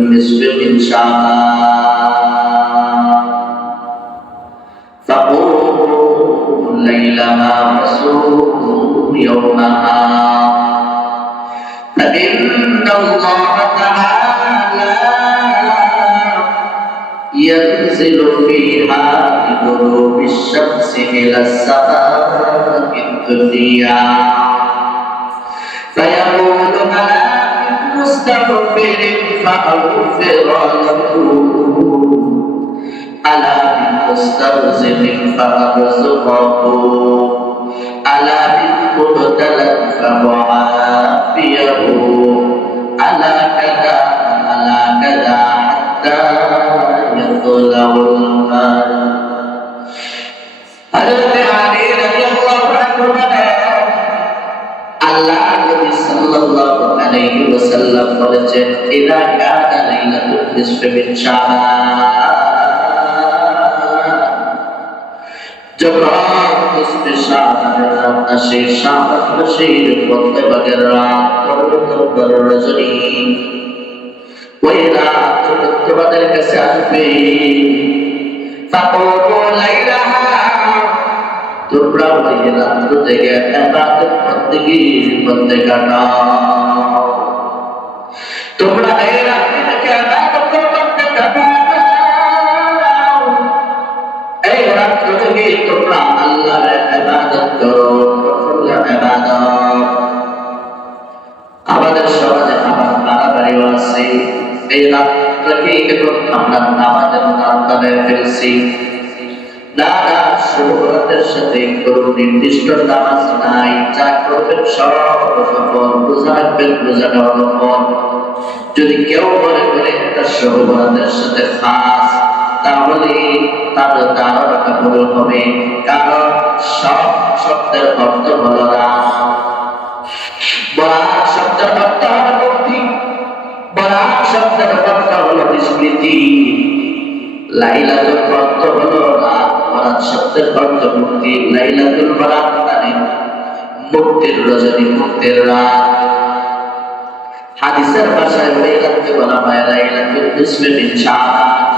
النصف من شعبان فقوموا ليلها وصوموا يومها فإن الله تعالى ينزل فيها بغروب الشمس إلى السماء الدنيا فيقول ألا من مستغفر فأغفر له ألا من مسترزق فأرزقه ألا من مبتلى فأعافيه ألا كذا حتى يطلع المال حضرت علي রাদিয়াল্লাহু আনহু বলেন আল্লাহ নবী সাল্লাল্লাহু আলাইহি ওয়াসাল্লাম বলেছেন ইদা কানা লাইলাতুল নিসফি মিন শাবান যখন নিসফে শাবানের রাত আসে শাবান মাসের প্রথম ভাগের রাত পরবর্তী রজনী ওই রাত তোমাদের কাছে আসবে ফাকুমু লাইলাহা তোমরা ওই রাত্র থেকে ইবাদত বন্দেগীর মধ্যে কাটাও তোমরা এই রাত্রি থেকে ইবাদত করতে কাটাও এই রাত্র থেকে তোমরা আল্লাহর ইবাদত করো ইবাদত আমাদের সমাজে আমার বাড়াবাড়িও আছে এই রাতটাকে এখন আমরা নামাজের নাম বানায় ফেলছি না শুভরাতের সাথে কোনো নির্দিষ্ট নামাজ নাই যা করবেন সব সফল রোজা রাখবেন রোজাটা সফল যদি কেউ মনে করে এটা শুভরাতের সাথে খাস তাহলে তার ধারণাটা ভুল হবে কারণ সব শব্দের অর্থ হলো না বরাত শব্দের অর্থ হলো মুক্তি বরাত শব্দের অর্থ হলো নিষ্কৃতি লাইলাতুল অর্থ হলো রাত বরাত শব্দের অর্থ মুক্তি লাইলাতুল বরাত মানে মুক্তির রজনী মুক্তির রাত হাদিসের ভাষায় ওই রাতকে বলা হয় লাইলাতুল নিসফি মিন শাবান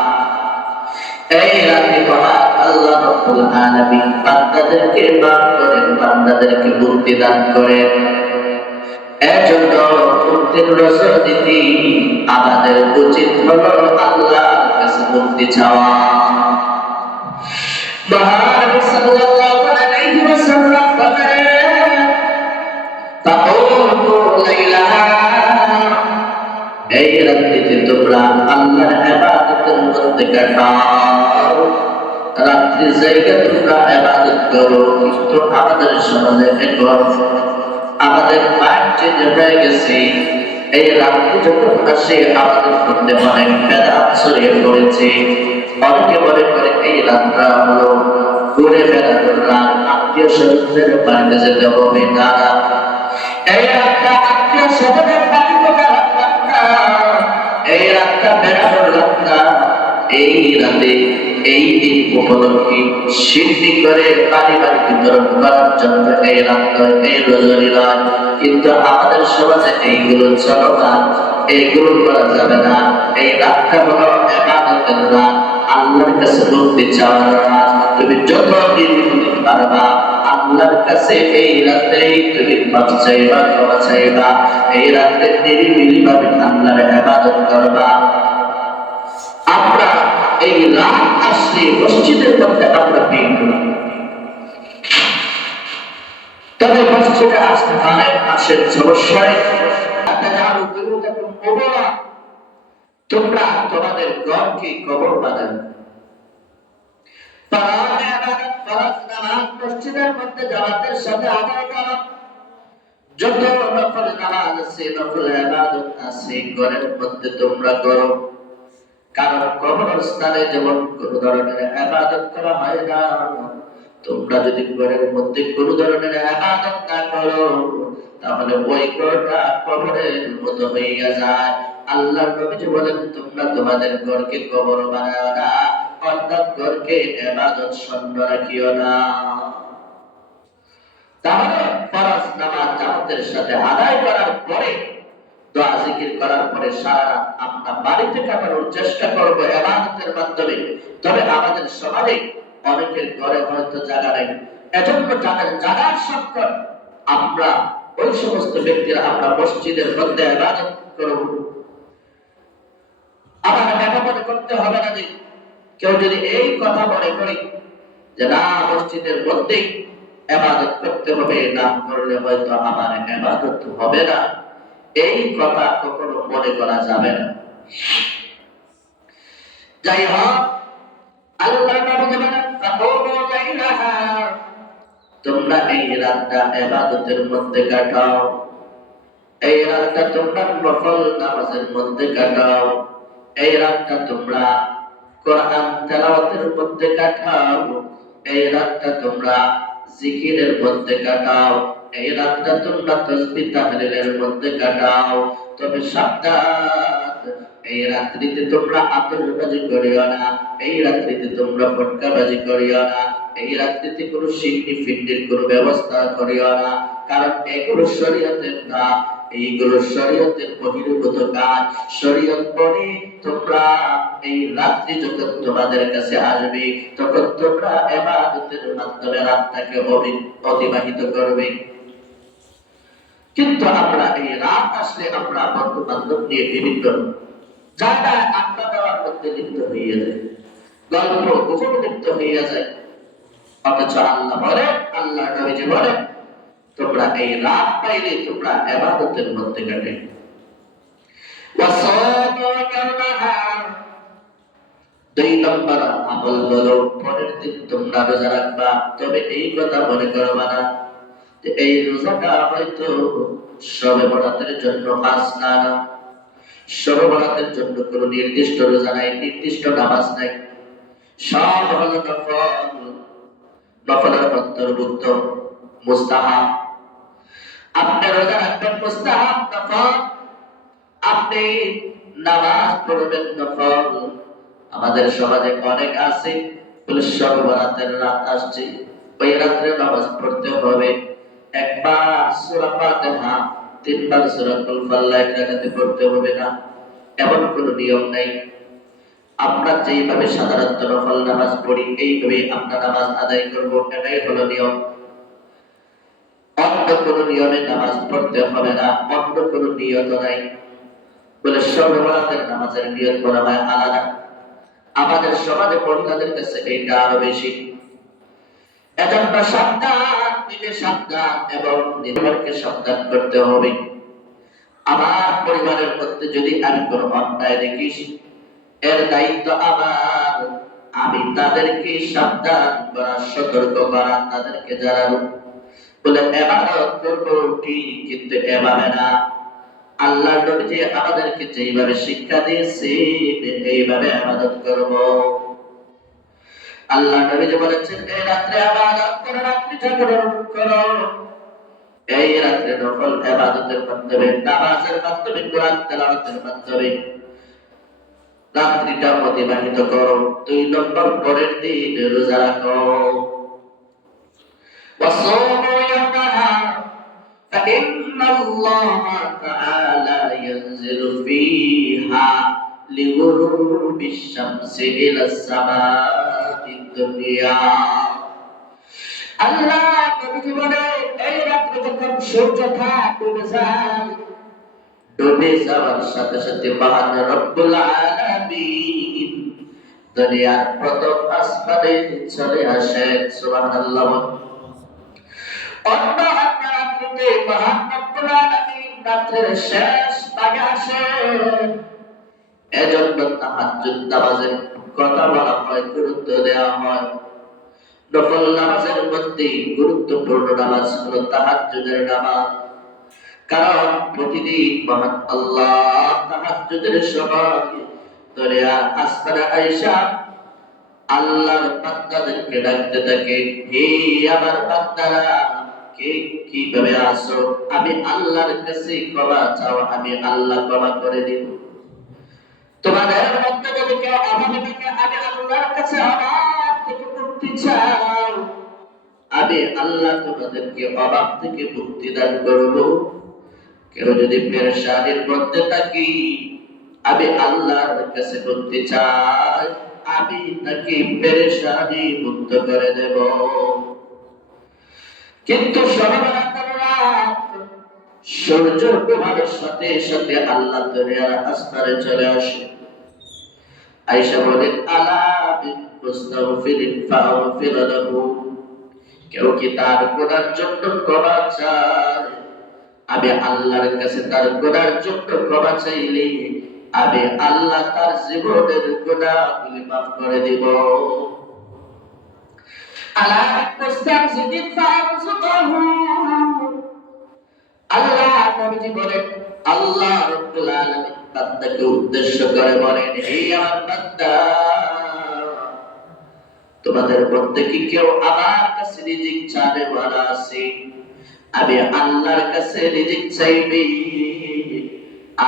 এই রাতে মহান আল্লাহ রাব্বুল আলামিন বান্দাদেরকে মাফ করেন বান্দাদেরকে মুক্তি দান করেন এজন্য মুক্তির রজনীতে আমাদের উচিত হলো আল্লাহর কাছে মুক্তি চাওয়া মহানবী সাল্লাল্লাহু আলাইহি ওয়াসাল্লাম বলেন তাকুমু লাইলাহা এই রাত্রিতে তোমরা আল্লাহর ইবাদতের মধ্যে কাটাও রাত্রি জায়গা তোমরা ইবাদত করো কিন্তু আমাদের সমাজে এখন আমাদের মাইন্ড চেঞ্জ হয়ে গেছে এই রাত্রি যখন আসে আমাদের মধ্যে অনেক বেদাত ছড়িয়ে পড়েছে অনেকে মনে করে এই রাতটা হলো ঘুরে বেড়ানোর রাত আত্মীয় স্বজনদের বাড়িতে যেতে হবে না এই রাতটা আত্মীয় স্বজনের বাড়িতে যাওয়ার রাত না এই রাতটা বেড়ানোর রাত না এই রাতে এই দিন উপলক্ষে সিদ্ধি করে পারিবারিক বিতরণ করার জন্য এই রাত নয় এই রজনী নয় কিন্তু আমাদের সমাজে এইগুলো চলো না এইগুলো করা যাবে না এই রাতটা হলো ইবাদতের রাত আল্লাহর কাছে মুক্তি চাওয়ার রাত তুমি যত দিন পারবা আল্লাহর কাছে এই রাতেই তুমি মাফ চাইবা ক্ষমা চাইবা এই রাতে নিরিবিলি ভাবে আল্লাহর ইবাদত করবা আমরা এই রাত আসলে মসজিদের মধ্যে আমরা ভিড় করি তবে মসজিদে আসতে পারে আসেন সমস্যায় তোমরা তোমাদের ঘরকে কবর বানাও মসজিদের মধ্যে জামাতের সাথে আদায় করো যত নফল নামাজ আছে নফল ইবাদত আছে ঘরের মধ্যে তোমরা করো কারণ কবরস্থানে যেমন কোন ধরনের ইবাদত করা হয় না তোমরা যদি ঘরের মধ্যে কোন ধরনের ইবাদত না করো তাহলে ওই ঘরটা কবরের মতো হয়ে যায় আল্লাহর নবী বলেন তোমরা তোমাদের ঘরকে কবর বানাও না অর্থাৎ ঘরকে ইবাদত শূন্য রাখিও না তাহলে ফরজ নামাজ জামাতের সাথে আদায় করার পরে দোয়া জিকির করার পরে সারা রাত আমরা বাড়িতে কাটানোর চেষ্টা করব ইবাদতের মাধ্যমে। তবে আমাদের সমাজে অনেকের ঘরে হয়তো জায়গা নেই, এজন্য যাদের জায়গার সংকট, আমরা ওই সমস্ত ব্যক্তিরা আমরা মসজিদের মধ্যে ইবাদত করব। আবার এটা মনে করতে হবে না যে কেউ যদি এই কথা মনে করি যে না মসজিদের মধ্যেই ইবাদত করতে হবে, না করলে হয়তো আমার ইবাদত হবে না, এই কথা কখনো মনে করা যাবে না। যাই হোক, আল্লাহ নবী বলেন ফাকুমু লাইলাহা, তোমরা এই রাতটা ইবাদতের মধ্যে কাটাও, এই রাতটা তোমরা নফল নামাজের মধ্যে কাটাও, এই রাতটা তোমরা কোরআন তেলাওয়াতের মধ্যে কাটাও, এই রাতটা তোমরা জিকিরের মধ্যে কাটাও, এই রাতটা তোমরা তাসবিহ তাহলিলের মধ্যে কাটাও। তবে সাবধান, এই রাত্রিতে তোমরা আতশবাজি করিও না, এই রাত্রিতে তোমরা ফটকাবাজি করিও না, এই রাত্রিতে কোনো সিন্নি ফিন্নির কোনো ব্যবস্থা করিও না, কারণ এগুলো শরীয়তের না, এইগুলো শরীয়তের বহির্ভূত কাজ। শরীয়ত বলে তোমরা এই রাত্রি যখন তোমাদের কাছে আসবে তখন তোমরা ইবাদতের মাধ্যমে রাতটাকে অতিবাহিত করবে। কিন্তু আমরা এই রাত আসলে আমরা বন্ধু বান্ধব নিয়ে বিভিন্ন জায়গায় আড্ডা দেওয়ার মধ্যে লিপ্ত হয়ে যায়, গল্প গুজবে লিপ্ত হয়ে যায়। অথচ আল্লাহ বলে, আল্লাহ নবীজি বলে তোমরা এই রাত পাইলে তোমরা ইবাদতের মধ্যে কাটে। দুই নম্বর আমল হলো পরের দিন তোমরা রোজা রাখবা। তবে এই কথা মনে করবা না যে এই রোজাটা হয়তো শবে বরাতের জন্য খাস না। শবে বরাতের জন্য কোনো নির্দিষ্ট রোজা নাই, নির্দিষ্ট নামাজ নাই, সব হলো নফল, নফলের অন্তর্ভুক্ত, মুস্তাহাব। আপনি রোজা রাখবেন মুস্তাহাব নফল, আপনি নামাজ পড়বেন নফল। আমাদের সমাজে অনেক আছে বলে শবে বরাতের রাত আসছে, ওই রাত্রে নামাজ পড়তে হবে, একবার সূরা ফাতিহা, তিনবার সূরাতুল ফালাক রাকাতে পড়তে হবে না, এমন কোনো নিয়ম নাই। আমরা যেইভাবে সাধারণত নফল নামাজ পড়ি এইভাবে আমরা নামাজ আদায় করব, এটাই হলো নিয়ম। অন্য কোনো নিয়মে নামাজ পড়তে হবে না, অন্য কোনো নিয়ত নাই বলে শবে বরাতের নামাজের নিয়ত করা হয় আলাদা। আমাদের সমাজে মহিলাদের কাছে এইটা আরো বেশি। এজন্য সাবধান, নিজে সাবধান এবং নিজেকে সাবধান করতে হবে। আমার পরিবারের মধ্যে যদি আমি কোনো অন্যায় দেখি, এর দায়িত্ব আমার, আমি তাদেরকে সাবধান করা, সতর্ক করা, তাদেরকে জানাবো। বলে ইবাদত করবো ঠিক, কিন্তু এভাবে না। আল্লাহ নবী যে আমাদেরকে যেইভাবে শিক্ষা দিয়েছে এইভাবে ইবাদত করব। আল্লাহ নবী যে বলেছেন এই রাত্রে ইবাদত করো, রাত্রি জাগরণ করো, এই রাত্রে নফল ইবাদতের মাধ্যমে, নামাজের মাধ্যমে, কোরআন তেলাওয়াতের মাধ্যমে রাত্রিটা অতিবাহিত করো। 2 নম্বর পরের দিন রোজা রাখো। وصوموا يومها فإن الله تعالى ينزل فيها لغروب الشمس إلى السماء الدنيا। আল্লাহ নবী বলে এই রাত্রে যখন সূর্যটা ডুবে যায়, ডুবে যাওয়ার সাথে সাথে মহান রব্বুল আলামিন দুনিয়ার প্রথম আসমানে চলে আসেন। সুবহানাল্লাহ। অন্য রাত্রিতে মহান রব্বুল আলামিন রাতের শেষ ভাগে আসেন। এজন্য তাহাজ্জুদ নামাজের কথা বলা হয়, গুরুত্ব দেওয়া হয়। নফল নামাজের মধ্যে গুরুত্বপূর্ণ নামাজ হলো তাহাজ্জুদের নামাজ। কারণ প্রতিদিন মহান আল্লাহ তাহাজ্জুদের সময় দুনিয়ার আসমানে আয়েশা আল্লাহর বান্দাদেরকে ডাকতে থাকে, হে আমার বান্দারা, কে কিভাবে আছো? আমি আল্লাহর কাছে ক্ষমা চাও, আমি আল্লাহ ক্ষমা করে দিব। তোমাদের মধ্যে যদি কেউ অভাবে থাকে, আমি আল্লাহর কাছে অভাব থেকে মুক্তি চাও, আমি আল্লাহ তোমাদেরকে অভাব থেকে মুক্তি দান করব। কেউ যদি পেরেশানির মধ্যে থাকি, আমি আল্লাহর কাছে বলতে চাই, আমি তাকে পেরেশানি মুক্ত করে দেব। কিন্তু সূর্য ডোবার সাথে সাথে আল্লাহ দুনিয়ার আসমানে চলে আসে। আয়েশা বলেন, আলা বিস্তাগফিরিন ফাগফির লাহু, কেউ কি তার গুনার জন্য ক্ষমা চায়, আমি আল্লাহর কাছে তার গুনার জন্য ক্ষমা চাইলে আমি আল্লাহ তার জীবনের গুনাহগুলি মাফ করে দিব। আলা বিস্তাগফিরিন ফাগফির, আল্লাহ নবীজি বলেন, আল্লাহ রাব্বুল আলামিন বান্দাকে উদ্দেশ্য করে বলেন, হে আমার বান্দা, তোমাদের মধ্যে কি কেউ আমার কাছে রিজিক চাবে ওয়ালা আছে? আমি আল্লাহর কাছে রিজিক চাইবে,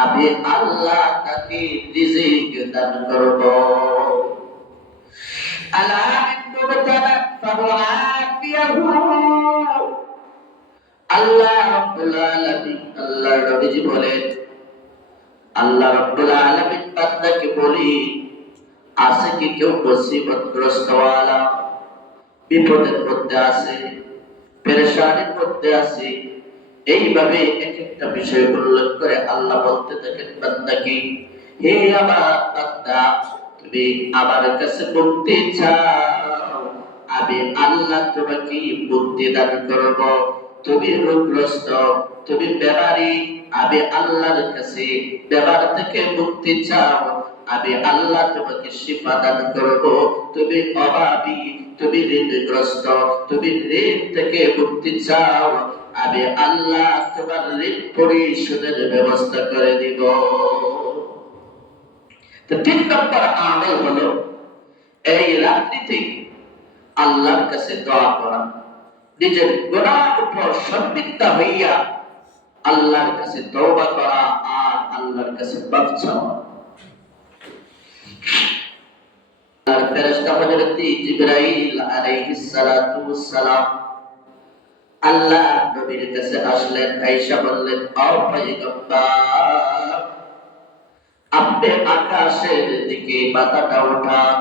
আমি আল্লাহ তাকে রিজিক দান করব। আলা ইন্নাকা ফাআফিয়াহু, আল্লাহ রাব্বুল আলামিন, আল্লাহর নবীজি বলেন, আল্লাহ রাব্বুল আলামিন বান্দাকে বলি, আছে কি কেউ মুসিবতগ্রস্ত ওয়ালা, বিপদের মধ্যে আছে, পেরেশানির মধ্যে আছে, এইভাবে এক একটা বিষয় উল্লেখ করে আল্লাহ বলতে থাকেন বান্দাকে, হে আমার বান্দা, তুমি আমার কাছে মুক্তি চাও, আমি আল্লাহ তোমাকে মুক্তি দান করব। তুমি রোগগ্রস্ত, তুমি বেমারি, আমি আল্লাহর কাছে বেমার থেকে মুক্তি চাও, আমি আল্লাহ তোমাকে শিফা দান করব। তুমি অভাবী, তুমি ঋণগ্রস্ত, তুমি ঋণ থেকে মুক্তি চাও, আমি আল্লাহ তোমার ঋণ পরিশোধের ব্যবস্থা করে দিব। তো ৩ নম্বর আমল হলো এই রাত্রিতে আল্লাহর কাছে দোয়া করা, নিজের গুনাহ উপর সম্মিলিত হইয়া আল্লাহর কাছে তওবা করা আর আল্লাহর কাছে মাফ চাওয়া। আর ফেরেশতা হযরত জিবরাইল আলাইহিস সালাতু ওয়াস সালাম আল্লাহ নবীর কাছে আসলেন, আয়েশা বললেন, ও পয়গম্বর, আপনি আকাশের দিকে মাথাটা উঠান।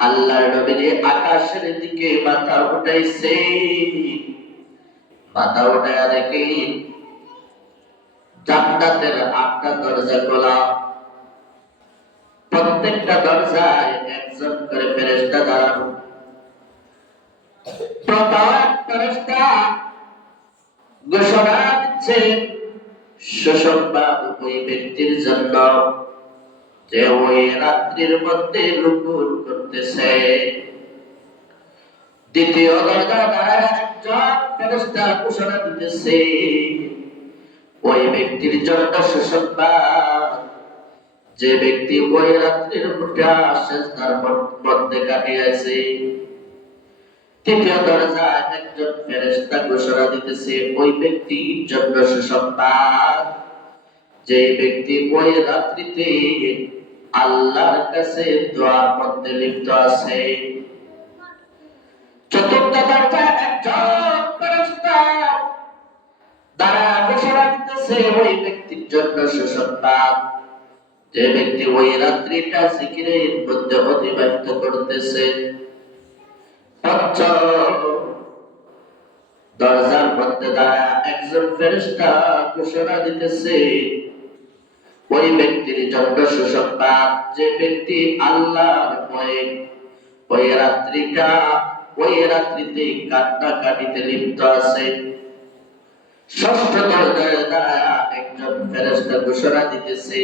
আল্লাহর নবী আকাশের দিকে মাথা উঠাইছে, মাথা উঠায়া দেখি জান্নাতের ৮টা দরজা খোলা, প্রত্যেকটা দরজায় একজন করে ফেরেশতা দাঁড়ানো। প্রত্যেক ফেরেশতা ঘোষণা দিচ্ছে সুসংবাদ ওই ব্যক্তির জন্য যে ওই রাত্রির মধ্যে রুকুন করতেছে। দ্বিতীয় দরজা দ্বারা একজন ফেরেশতা ঘোষণা দিতেছে ওই ব্যক্তির জন্য সুসংবাদ, যে ব্যক্তি ওই রাত্রির মুঠা সেজদার মধ্যে কাটিয়েছে। তৃতীয় দরজা একজন ফেরেশতা ঘোষণা দিতেছে ওই ব্যক্তির জন্য সুসংবাদ, যে ব্যক্তি ওই রাত্রিতে আল্লাহর কাছে দোয়ার মধ্যে লিপ্ত আছে। চতুর্থ দরজা একজন ফেরেশতা দ্বারা ঘোষণা দিতেছে ওই ব্যক্তির জন্য সুসংবাদ, যে ব্যক্তি ওই রাত্রিটা জিকিরের মধ্যে অতিবাহিত করতেছে। পঞ্চম দরজার মধ্যে দ্বারা একজন ফেরেশতা ঘোষণা দিতেছে ওই ব্যক্তির জন্য সুসংবাদ, যে ব্যক্তি আল্লাহর ভয়ে ওই রাত্রিতে কান্নাকাটিতে লিপ্ত আছে। ষষ্ঠ দরজার দ্বারা একজন ফেরেশতা ঘোষণা দিতেছে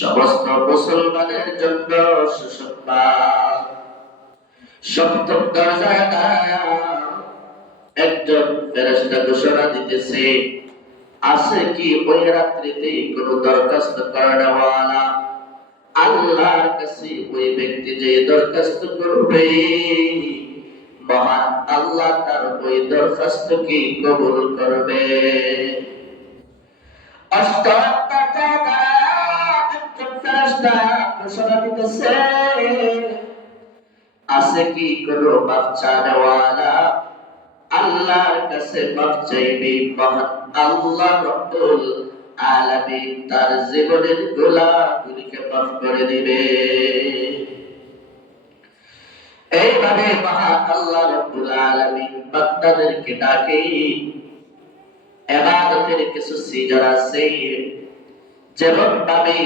সমস্ত মুসলমানের জন্য সুসংবাদ। সপ্তম দরজায় দ্বারা একজন ফেরেশতা ঘোষণা দিতেছে আছে কি ওই রাত্রিতে কোন দরখাস্ত করাওয়ালা, আল্লাহর কাছে ওই ব্যক্তি যে দরখাস্ত করবে মহান আল্লাহ তার ওই দরখাস্তকে কবুল করবে। অষ্টম দরজায় দ্বারা একজন ফেরেশতা ঘোষণা দিতেছে আছে কি কোন বাচ্চা নেওয়ালা, আল্লাহর কাছে মাফ চাইবে, মহান আল্লাহ রব্বুল আলামিন তার জীবনের গুনাহগুলিকে মাফ করে দিবে। এইভাবে মহান আল্লাহ রব্বুল আলামিন বান্দাদেরকে ডাকে। ইবাদতের কিছু সিজন আছে, যেমন ভাবে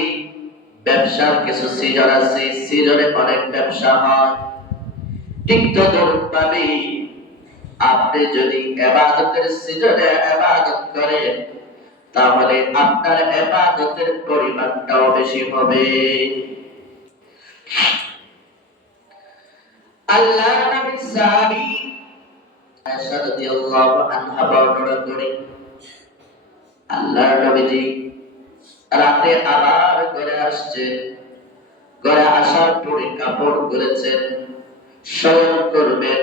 ব্যবসার কিছু সিজন আছে, সিজনে অনেক ব্যবসা হয়। ঠিক তদ্রূপভাবে আপনি যদি ইবাদতের সিজনে ইবাদত করেন, তাহলে আপনার ইবাদতের পরিমাণটাও বেশি হবে। আল্লাহ নবী সাহাবী আয়েশা রাদিয়াল্লাহু আনহা বর্ণনা করেন, আল্লাহর নবীজি রাতে আবার ঘরে আসছেন। ঘরে আসার পরে কাপড় খুলেছেন, শয়ন করবেন।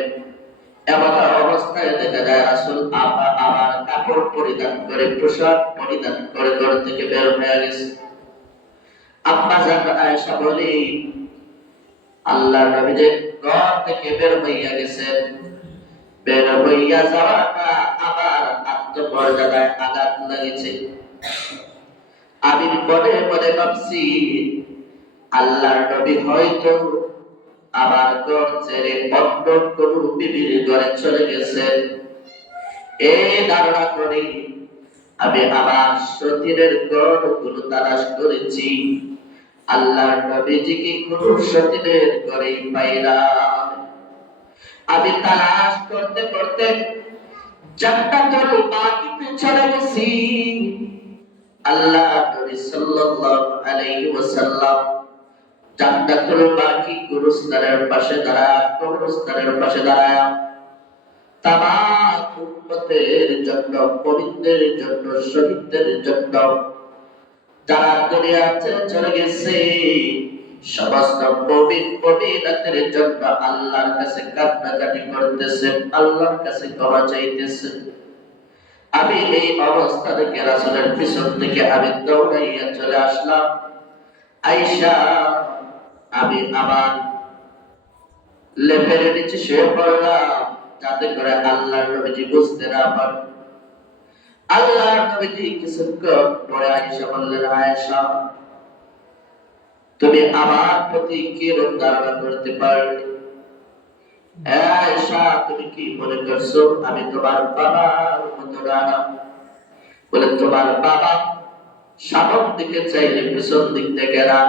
এমন অবস্থায় দেখা যায় রাসূল আবার কাপড় পরিধান করে, পোশাক পরিধান করে ঘর থেকে বের হয়ে গেছে। আম্মা জান আয়েশা বলে, আল্লাহর নবীজি ঘর থেকে বের হইয়া গেছেন। বের হইয়া যাওয়াটা আবার আত্মমর্যাদায় আঘাত লাগিয়েছে। আমি মনে মনে ভাবছি, আল্লাহর নবী হয়তো আবার ঘর ছেড়ে অন্য কোন বিবির ঘরে চলে গেছেন। এই ধারণা করি আমি আমার সতীনের ঘরগুলো তালাশ করেছি। আল্লাহর নবীজিকে কোন সতীনের ঘরে পাইলাম। আমি তালাশ করতে করতে জান্নাতুল বাকিতে চলে গেছি। আল্লাহ নবী সাল্লাল্লাহু আলাইহি ওয়াসাল্লাম জান্নাতুল বাকি গুরুস্থানের পাশে দাঁড়ায়, কবরস্থানের পাশে দাঁড়ায় তামাম উম্মতের জন্য, মুমিনদের জন্য, শহীদদের জন্য, যারা দুনিয়া ছেড়ে চলে গেছে, সমস্ত মুমিন মুমিনাতের জন্য আল্লাহর কাছে কান্নাকাটি করতেছেন, আল্লাহর কাছে ক্ষমা চাইতেছেন। আমি এই অবস্থা থেকে রাসূলের পিছন থেকে আমি দৌড়াইয়া চলে আসলাম। আয়েশা, আমি আমার লেপের নিচে শুয়ে পড়লাম, যাতে করে আল্লাহর নবীজি বুঝতে না পারেন। আল্লাহর নবীজি কিছুক্ষণ পরে আয়েশা বললেন, আয়েশা, তুমি আমার প্রতি কি রূপ ধারণা করতে পারলে? আয়েশা, তুমি কি মনে করছো আমি তোমার বাবার মতো না? বলে, তোমার বাবা সামন দিকে চাইলে পিছন দিক থেকে না,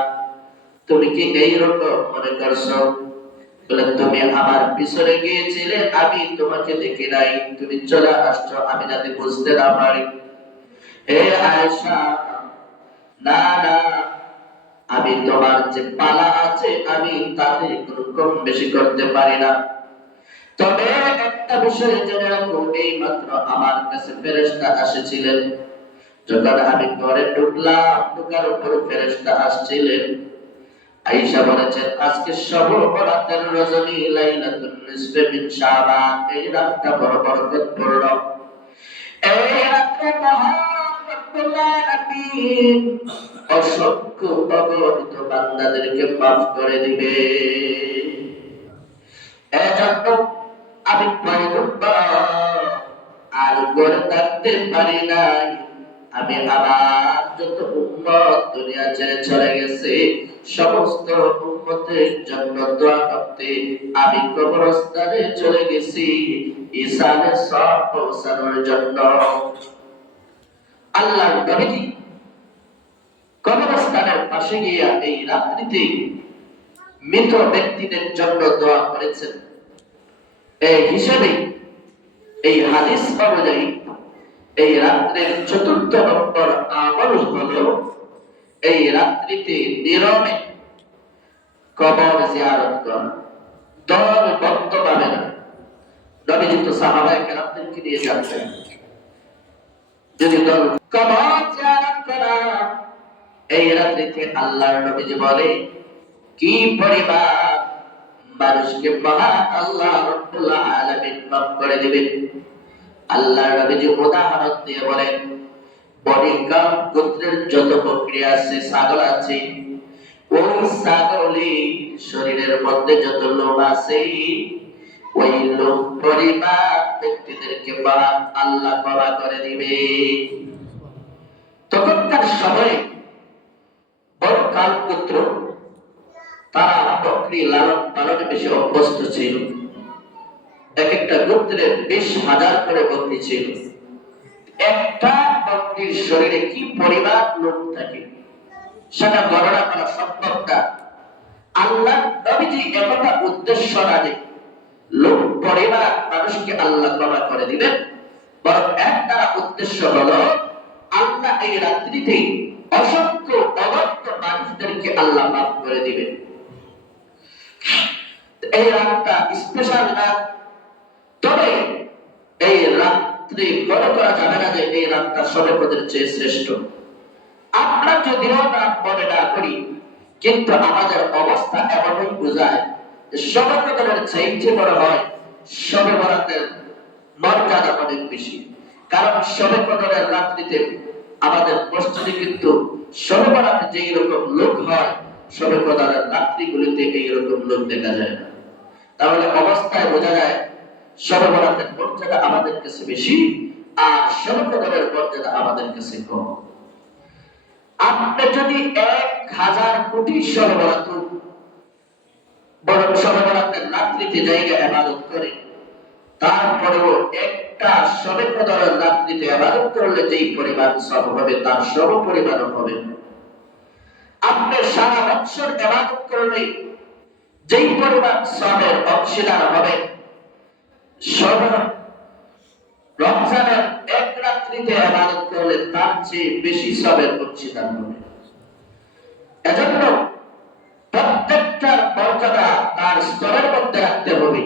তুমি কি এইরকম মনে করছো? বলে, তুমি আমার পিছনে গিয়েছিলে, আমি তোমাকে দেখি নাই, তুমি চলে আসছো আমি যাতে বুঝতে না পারি। হে আয়েশা, না না, আমি তোমার যে পালা আছে আমি তাতে কোনো কম বেশি করতে পারি না। তবে একটা বিষয় জেনে রাখো, এই মাত্র আমার কাছে ফেরেশতা এসেছিলেন। যখন আমি ঘরে ঢুকলাম, ঢোকার উপর ফেরেশতা আসছিলেন। আয়েশা বলেছেন, আজকে শবে বরাতের রজনী, লাইলাতুন নিসফে মিন শাবান, এই রাতটা বড় বরকতপূর্ণ। এই রাতে মহান রব্বুল আলামিন অসংখ্য অগণিত বান্দাদেরকে মাফ করে দিবে। এজন্য আমি পয়গম্বর আর ঘরে থাকতে পারি নাই। আমি আমার যত উম্মত দুনিয়া ছেড়ে চলে গেছে, সমস্ত উম্মতের জন্য দোয়া করতে আমি কবরস্থানে চলে গেছি, ঈসানের সওয়াব পৌঁছানোর জন্য। আল্লাহর নবীজি কবরস্থানের পাশে গিয়া এই রাত্রিতে মৃত ব্যক্তিদের জন্য দোয়া করেছেন। এই হিসেবে এই হাদিস অনুযায়ী এই রাত্রের চতুর্থ নম্বর আমল হলো এই রাত্রিতে নীরবে কবর জিয়ারত করা। দল বন্ধ পাবে না। নবীজি তো সাহাবায়ে কেরামদেরকে নিয়ে যাচ্ছেন, যদি দল কবর জিয়ারত করা এই রাত্রিতে আল্লাহর নবীজি বলে কি পরিমাণ মানুষকে মহান আল্লাহ রব্বুল আলামিন মাফ করে দিবেন। আল্লাহর নবীজি উদাহরণ দিয়ে বলেন, বনিকা গোত্রের যত বকরি আছে, ছাগল আছে, ওই ছাগলের শরীরের মধ্যে যত লোম আছে, ওই লোক পরিবার ব্যক্তিদেরকে আল্লাহ ক্ষমা করে দিবে। তখনকার সময়ে বড় কালপুত্র তারা বকরি লালন পালনে বেশি অভ্যস্ত ছিল। এক একটা গোত্রে 20,000 করে বকরি ছিল। একটা বকরির শরীরে কি পরিমাণ লোক থাকে সেটা গণনা করা সম্ভব না। আল্লাহ নবীজি একথা উদ্দেশ্য না যে লোক পরিমাণ মানুষকে আল্লাহ ক্ষমা করে দিবেন, বরং একটা উদ্দেশ্য হলো আল্লাহ এই রাত্রিতে অসংখ্য অগণিত মানুষদেরকে আল্লাহ মাফ করে দিবেন। এই রাতটা স্পেশাল রাত, তবে এই রাত্রি মনে করা যাবে না যে এই রাতটা শবে কদরের চেয়ে শ্রেষ্ঠ। আমরা যদিও না মনে না করি, কিন্তু আমাদের অবস্থা এমনই বোঝায় যে শবে কদরের চাইতে বড় হয় শবে বরাতের মর্যাদা অনেক বেশি। কারণ শবে কদরের রাত্রিতে আমাদের মসজিদে কিন্তু শবে বরাতে যেই রকম লোক হয়, শবে কদরের রাত্রিগুলিতে এইরকম লোক দেখা যায় না। তাহলে অবস্থায় বোঝা যায় শবে বরাতের মর্যাদা আমাদের কাছে বেশি, আর শবে কদরের মর্যাদা আমাদের কাছে কম। আপনি যদি 1000 কোটি শবে বরাত বরং শবে বরাতের রাত্রিতে জায়গা ইবাদত করে, তারপরেও একটা শবে কদরের রাত্রিতে ইবাদত করলে যেই পরিমাণ সওয়াব হবে তার সম পরিমাণ হবে। আপনি সারা বছর ইবাদত করলে যেই পরিমাণ সওয়াবের অংশীদার হবে, রমজানের এক রাত্রিতে ইবাদত করলে তার চেয়ে বেশি সওয়াবের অংশীদার হবে। এজন্য প্রত্যেকটা মর্যাদা তার স্তরের মধ্যে রাখতে হবে।